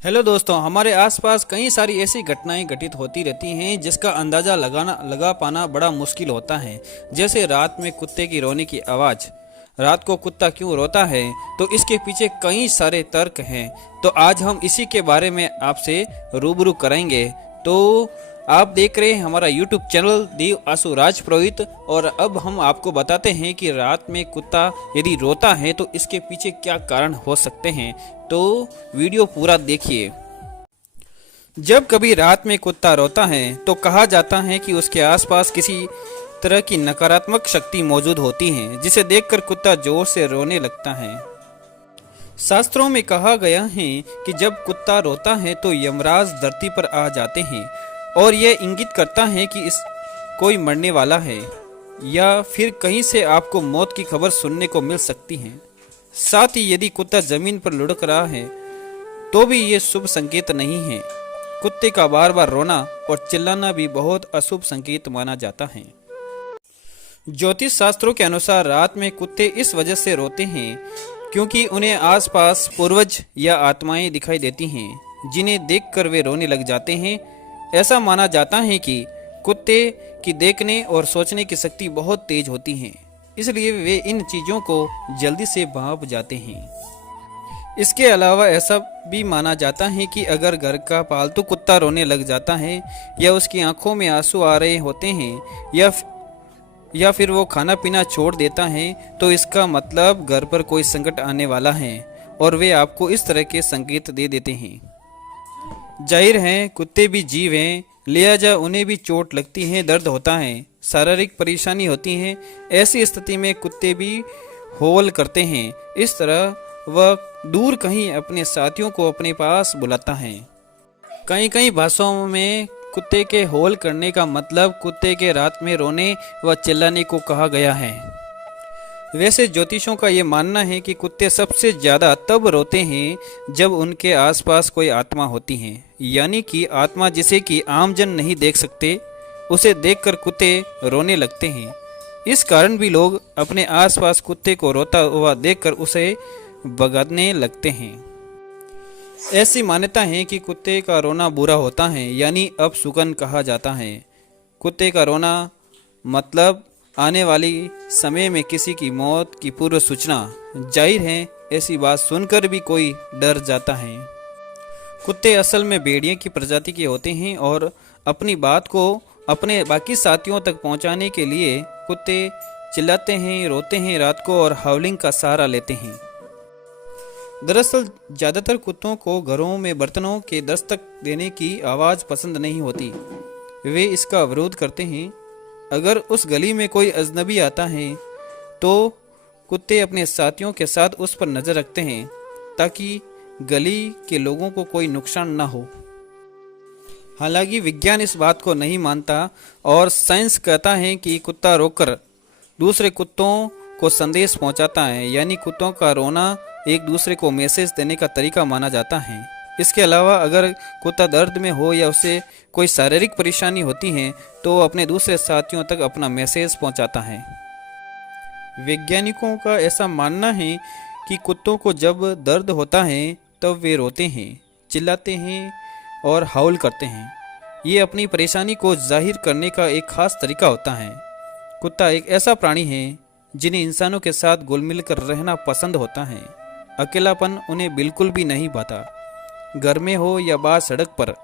Hello दोस्तों, हमारे आसपास कई सारी ऐसी घटनाएं घटित होती रहती हैं जिसका अंदाज़ा लगा पाना बड़ा मुश्किल होता है। जैसे रात में कुत्ते की रोने की आवाज़। रात को कुत्ता क्यों रोता है, तो इसके पीछे कई सारे तर्क हैं। तो आज हम इसी के बारे में आपसे रूबरू कराएंगे। तो आप देख रहे हैं हमारा यूट्यूब चैनल देव आसु राज पुरोहित, और अब हम आपको बताते हैं कि रात में कुत्ता यदि रोता है तो इसके पीछे क्या कारण हो सकते हैं। तो वीडियो पूरा देखिए। जब कभी रात में कुत्ता रोता है तो कहा जाता है कि उसके आसपास किसी तरह की नकारात्मक शक्ति मौजूद होती है, जिसे देखकर कुत्ता जोर से रोने लगता है। शास्त्रों में कहा गया है कि जब कुत्ता रोता है तो यमराज धरती पर आ जाते हैं और यह इंगित करता है कि इस कोई मरने वाला है, या फिर कहीं से आपको मौत की खबर सुनने को मिल सकती है। साथ ही यदि कुत्ता जमीन पर लुढ़क रहा है तो भी ये शुभ संकेत नहीं है। कुत्ते का बार बार रोना और चिल्लाना भी बहुत अशुभ संकेत माना जाता है। ज्योतिष शास्त्रों के अनुसार रात में कुत्ते इस वजह से रोते हैं क्योंकि उन्हें आसपास पूर्वज या आत्माएं दिखाई देती हैं, जिन्हें देखकर वे रोने लग जाते हैं। ऐसा माना जाता है कि कुत्ते की देखने और सोचने की शक्ति बहुत तेज होती है, इसलिए वे इन चीज़ों को जल्दी से भांप जाते हैं। इसके अलावा ऐसा भी माना जाता है कि अगर घर का पालतू कुत्ता रोने लग जाता है, या उसकी आंखों में आंसू आ रहे होते हैं, या फिर वो खाना पीना छोड़ देता है, तो इसका मतलब घर पर कोई संकट आने वाला है और वे आपको इस तरह के संकेत दे देते हैं। जाहिर है कुत्ते भी जीव हैं, लिहाजा उन्हें भी चोट लगती है, दर्द होता है, शारीरिक परेशानी होती है। ऐसी स्थिति में कुत्ते भी हौल करते हैं। इस तरह वह दूर कहीं अपने साथियों को अपने पास बुलाता है। कई कई भाषाओं में कुत्ते के हौल करने का मतलब कुत्ते के रात में रोने व चिल्लाने को कहा गया है। वैसे ज्योतिषों का ये मानना है कि कुत्ते सबसे ज़्यादा तब रोते हैं जब उनके आसपास कोई आत्मा होती है, यानी कि आत्मा जिसे कि आमजन नहीं देख सकते, उसे देखकर कुत्ते रोने लगते हैं। इस कारण भी लोग अपने आसपास कुत्ते को रोता हुआ देखकर उसे भगाने लगते हैं। ऐसी मान्यता है कि कुत्ते का रोना बुरा होता है, यानी अपशकुन कहा जाता है। कुत्ते का रोना मतलब आने वाली समय में किसी की मौत की पूर्व सूचना। जाहिर है ऐसी बात सुनकर भी कोई डर जाता है। कुत्ते असल में भेड़िए की प्रजाति के होते हैं और अपनी बात को अपने बाकी साथियों तक पहुंचाने के लिए कुत्ते चिल्लाते हैं, रोते हैं रात को और हाउलिंग का सहारा लेते हैं। दरअसल ज़्यादातर कुत्तों को घरों में बर्तनों के दस्तक देने की आवाज़ पसंद नहीं होती। वे इसका विरोध करते हैं। अगर उस गली में कोई अजनबी आता है तो कुत्ते अपने साथियों के साथ उस पर नज़र रखते हैं ताकि गली के लोगों को कोई नुकसान ना हो। हालांकि विज्ञान इस बात को नहीं मानता और साइंस कहता है कि कुत्ता रोकर दूसरे कुत्तों को संदेश पहुंचाता है, यानी कुत्तों का रोना एक दूसरे को मैसेज देने का तरीका माना जाता है। इसके अलावा अगर कुत्ता दर्द में हो या उसे कोई शारीरिक परेशानी होती है तो अपने दूसरे साथियों तक अपना मैसेज पहुंचाता है। वैज्ञानिकों का ऐसा मानना है कि कुत्तों को जब दर्द होता है तब वे रोते हैं, चिल्लाते हैं और हाउल करते हैं। ये अपनी परेशानी को जाहिर करने का एक खास तरीका होता है। कुत्ता एक ऐसा प्राणी है जिन्हें इंसानों के साथ घुल मिल कर रहना पसंद होता है। अकेलापन उन्हें बिल्कुल भी नहीं भाता। घर में हो या बाहर सड़क पर,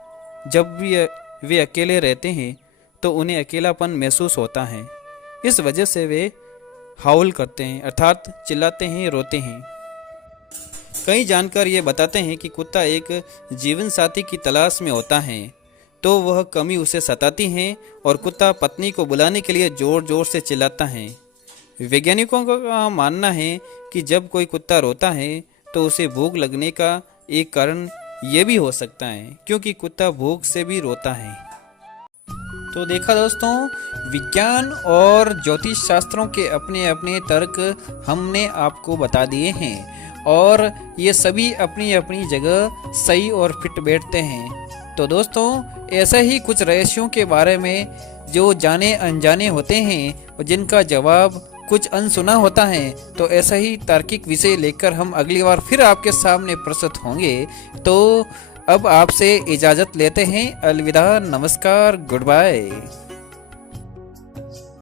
जब भी वे अकेले रहते हैं तो उन्हें अकेलापन महसूस होता है। इस वजह से वे हाउल करते हैं, अर्थात चिल्लाते हैं, रोते हैं। कई जानकार ये बताते हैं कि कुत्ता एक जीवन साथी की तलाश में होता है तो वह कमी उसे सताती है और कुत्ता पत्नी को बुलाने के लिए जोर जोर से चिल्लाता है। वैज्ञानिकों का मानना है कि जब कोई कुत्ता रोता है तो उसे भूख लगने का एक कारण ये भी हो सकता है, क्योंकि कुत्ता भूख से भी रोता है। तो देखा दोस्तों, विज्ञान और ज्योतिष शास्त्रों के अपने अपने तर्क हमने आपको बता दिए हैं और ये सभी अपनी अपनी जगह सही और फिट बैठते हैं। तो दोस्तों, ऐसा ही कुछ रहस्यों के बारे में जो जाने अनजाने होते हैं और जिनका जवाब कुछ अनसुना होता है, तो ऐसा ही तार्किक विषय लेकर हम अगली बार फिर आपके सामने प्रस्तुत होंगे। तो अब आपसे इजाज़त लेते हैं। अलविदा, नमस्कार, गुड बाय।